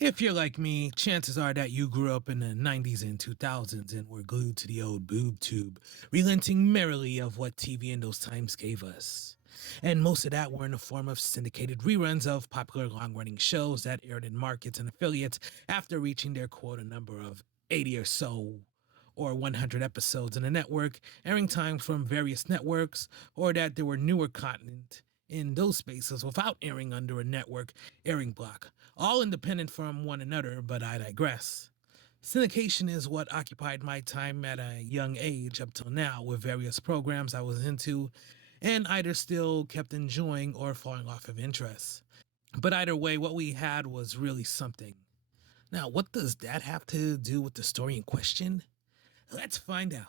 If you're like me, chances are that you grew up in the 90s and 2000s and were glued to the old boob tube, relenting merrily of what TV in those times gave us. And most of that were in the form of syndicated reruns of popular long-running shows that aired in markets and affiliates after reaching their quota number of 80 or so or 100 episodes in a network, airing time from various networks, or that there were newer content in those spaces without airing under a network airing block, all independent from one another, but I digress. Syndication is what occupied my time at a young age up till now, with various programs I was into and either still kept enjoying or falling off of interest. But either way, what we had was really something. Now, what does that have to do with the story in question? Let's find out.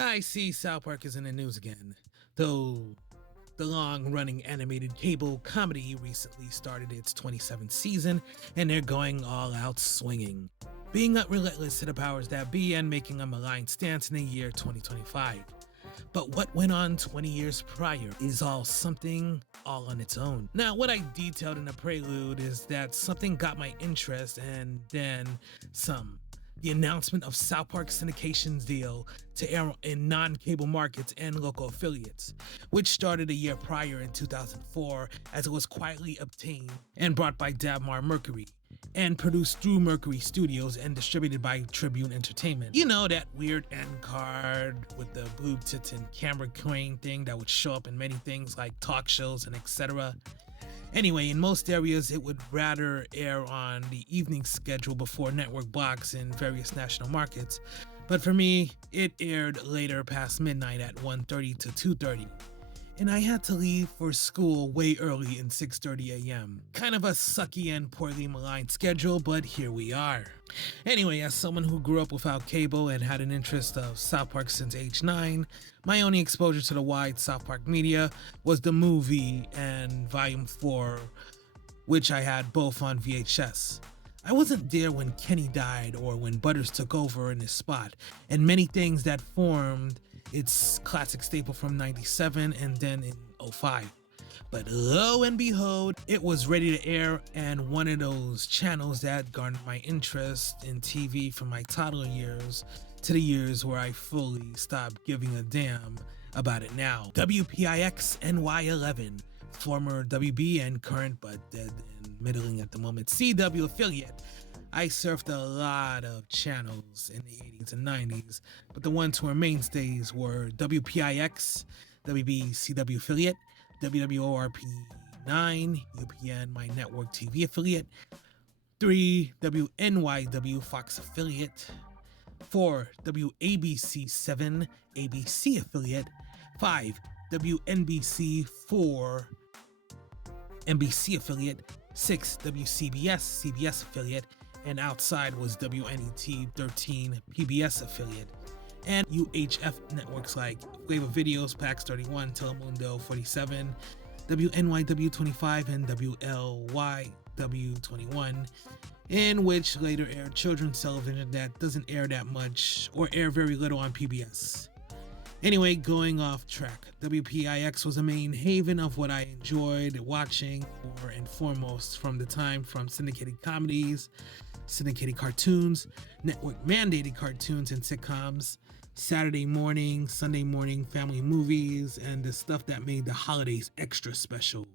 I see South Park is in the news again, though the long-running animated cable comedy recently started its 27th season, and they're going all out swinging, being relentless to the powers that be and making a malign stance in the year 2025. But what went on 20 years prior is all something all on its own. Now, what I detailed in the prelude is that something got my interest and then some. The announcement of South Park Syndication's deal to air in non-cable markets and local affiliates, which started a year prior in 2004 as it was quietly obtained and brought by Dabmar Mercury and produced through Mercury Studios and distributed by Tribune Entertainment. You know, that weird end card with the blue tits and camera crane thing that would show up in many things like talk shows and etc. Anyway, in most areas, it would rather air on the evening schedule before network blocks in various national markets. But for me, it aired later past midnight at 1:30 to 2:30. And I had to leave for school way early in 6:30 a.m. Kind of a sucky and poorly maligned schedule, but here we are. Anyway, as someone who grew up without cable and had an interest of South Park since age 9, my only exposure to the wide South Park media was the movie and Volume 4, which I had both on VHS. I wasn't there when Kenny died or when Butters took over in his spot, and many things that formed its classic staple from 97 and then in 05. But lo and behold, it was ready to air, and one of those channels that garnered my interest in TV from my toddler years to the years where I fully stopped giving a damn about it now. WPIX NY11, former WB and current but dead and middling at the moment CW affiliate. I surfed a lot of channels in the 80s and 90s, but the ones who were mainstays were WPIX, WB CW affiliate, WWORP 9, UPN, my network TV affiliate, 3, WNYW Fox affiliate, 4, WABC 7, ABC affiliate, 5, WNBC 4, NBC affiliate, 6, WCBS CBS affiliate, and outside was WNET 13 PBS affiliate, and UHF networks like Flavor Videos, PAX 31, Telemundo 47, WNYW 25, and WLYW 21, in which later aired children's television that doesn't air that much or air very little on PBS. Anyway, going off track, WPIX was a main haven of what I enjoyed watching more and foremost from the time from syndicated comedies, syndicated cartoons, network mandated cartoons and sitcoms, Saturday morning, Sunday morning family movies, and the stuff that made the holidays extra special.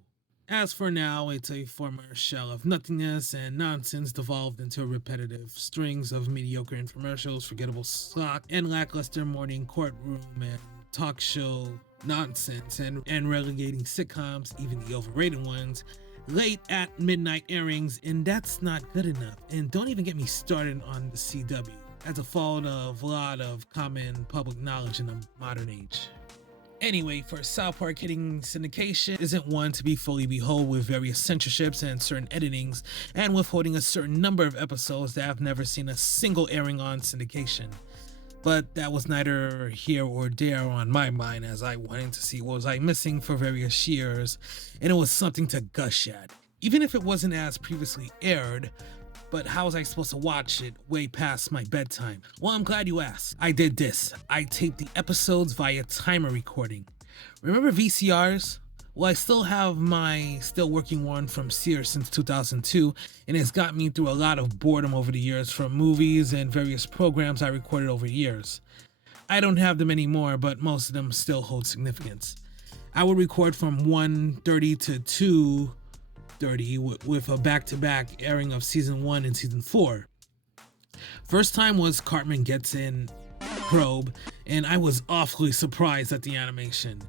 As for now, it's a former shell of nothingness and nonsense devolved into repetitive strings of mediocre infomercials, forgettable slop, and lackluster morning courtroom and talk show nonsense, and relegating sitcoms, even the overrated ones, late at midnight airings, and that's not good enough. And don't even get me started on the CW, as a fault of a lot of common public knowledge in the modern age. Anyway, for South Park hitting syndication isn't one to be fully behold with various censorships and certain editings, and withholding a certain number of episodes that I've never seen a single airing on syndication. But that was neither here or there on my mind, as I wanted to see what was I missing for various years, and it was something to gush at. Even if it wasn't as previously aired, but how was I supposed to watch it way past my bedtime? Well, I'm glad you asked. I did this. I taped the episodes via timer recording. Remember VCRs? Well, I still have my still working one from Sears since 2002, and it's got me through a lot of boredom over the years from movies and various programs I recorded over years. I don't have them anymore, but most of them still hold significance. I would record from 1:30 to 2:30 with a back-to-back airing of season 1 and season 4. First time was Cartman Gets In Probe, and I was awfully surprised at the animation.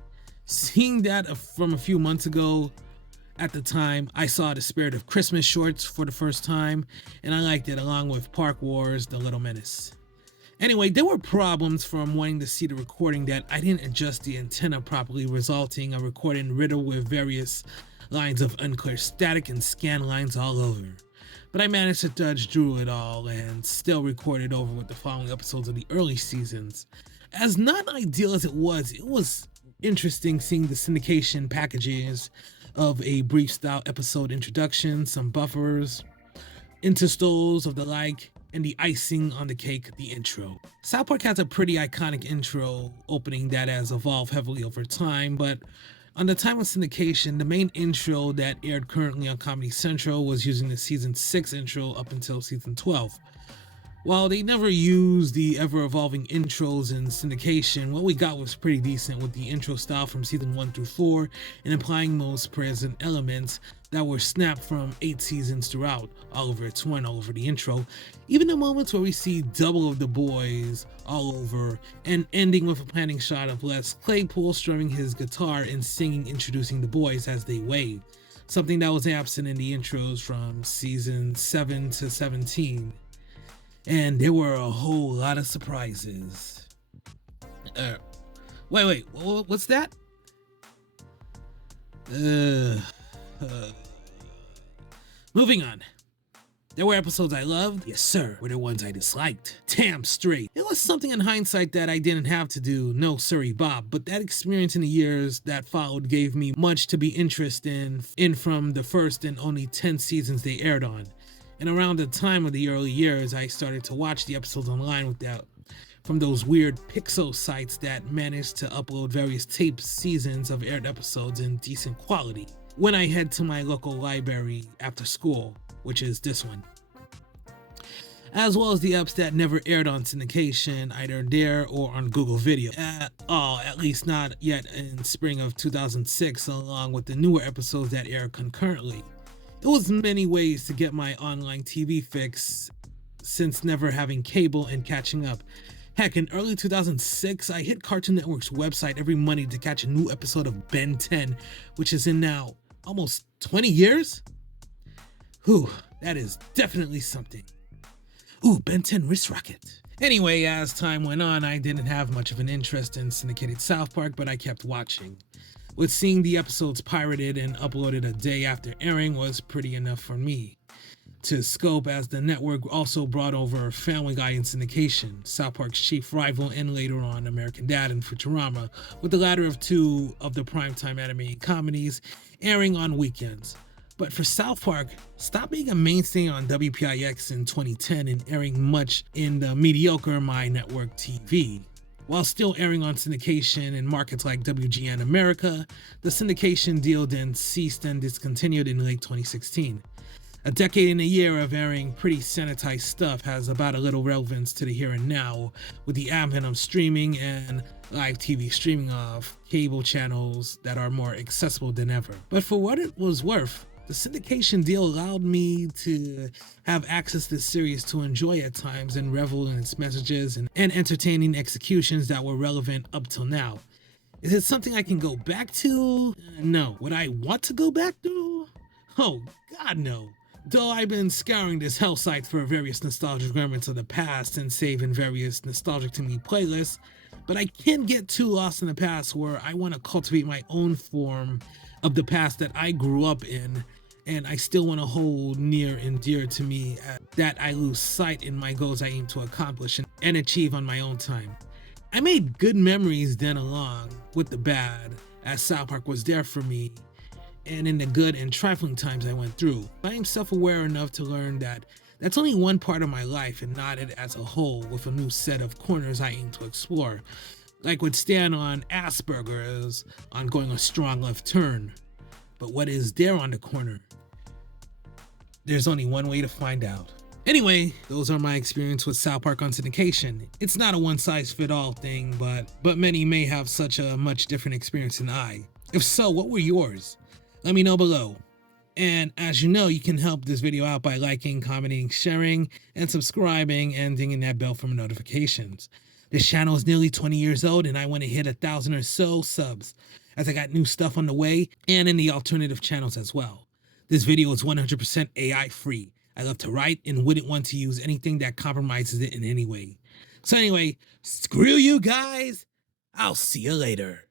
Seeing that from a few months ago, at the time, I saw The Spirit of Christmas shorts for the first time, and I liked it along with Park Wars, The Little Menace. Anyway, there were problems from wanting to see the recording that I didn't adjust the antenna properly, resulting in a recording riddled with various lines of unclear static and scan lines all over. But I managed to dodge through it all and still recorded over with the following episodes of the early seasons. As not ideal as it was interesting seeing the syndication packages of a brief style episode introduction, some buffers, interstitials of the like, and the icing on the cake, the intro. South Park has a pretty iconic intro opening that has evolved heavily over time, but on the time of syndication, the main intro that aired currently on Comedy Central was using the season 6 intro up until season 12. While they never used the ever-evolving intros in syndication, what we got was pretty decent with the intro style from season 1 through 4 and applying most present elements that were snapped from 8 seasons throughout. Oliver Twin all over the intro, even the moments where we see double of the boys all over, and ending with a panning shot of Les Claypool strumming his guitar and singing introducing the boys as they wave, something that was absent in the intros from season 7 to 17. And there were a whole lot of surprises. Wait, what's that? Moving on. There were episodes I loved, yes sir. Were there ones I disliked? Damn straight. It was something in hindsight that I didn't have to do, no sorry Bob, but that experience in the years that followed gave me much to be interested in from the first and only 10 seasons they aired on. And around the time of the early years, I started to watch the episodes online from those weird pixel sites that managed to upload various taped seasons of aired episodes in decent quality when I head to my local library after school, which is this one. As well as the apps that never aired on syndication, either there or on Google Video. At least not yet in spring of 2006, along with the newer episodes that aired concurrently. It was many ways to get my online TV fix since never having cable and catching up. Heck, in early 2006, I hit Cartoon Network's website every Monday to catch a new episode of Ben 10, which is in now almost 20 years? Whew, that is definitely something. Ooh, Ben 10 Wrist Rocket. Anyway, as time went on, I didn't have much of an interest in syndicated South Park, but I kept watching. With seeing the episodes pirated and uploaded a day after airing was pretty enough for me to scope, as the network also brought over Family Guy and syndication, South Park's chief rival, and later on American Dad and Futurama, with the latter of two of the primetime animated comedies airing on weekends. But for South Park, stopped being a mainstay on WPIX in 2010 and airing much in the mediocre My Network TV. While still airing on syndication in markets like WGN America, the syndication deal then ceased and discontinued in late 2016. A decade and a year of airing pretty sanitized stuff has about a little relevance to the here and now, with the advent of streaming and live TV streaming of cable channels that are more accessible than ever. But for what it was worth, the syndication deal allowed me to have access to the series to enjoy at times and revel in its messages and entertaining executions that were relevant up till now. Is it something I can go back to? No. Would I want to go back to? Oh, God, no. Though I've been scouring this hell site for various nostalgic remnants of the past and saving various nostalgic to me playlists, but I can't get too lost in the past where I want to cultivate my own form of the past that I grew up in, and I still want to hold near and dear to me that I lose sight in my goals I aim to accomplish and achieve on my own time. I made good memories then along with the bad, as South Park was there for me, and in the good and trifling times I went through. I am self-aware enough to learn that That's only one part of my life and not it as a whole, with a new set of corners I aim to explore. Like would stand on Asperger's on going a strong left turn. But what is there on the corner? There's only one way to find out. Anyway, those are my experience with South Park on syndication. It's not a one-size-fit-all thing, but many may have such a much different experience than I. If so, what were yours? Let me know below. And as you know, you can help this video out by liking, commenting, sharing, and subscribing, and dinging that bell for notifications. This channel is nearly 20 years old, and I want to hit 1,000 or so subs, as I got new stuff on the way, and in the alternative channels as well. This video is 100% AI free. I love to write and wouldn't want to use anything that compromises it in any way. So anyway, screw you guys. I'll see you later.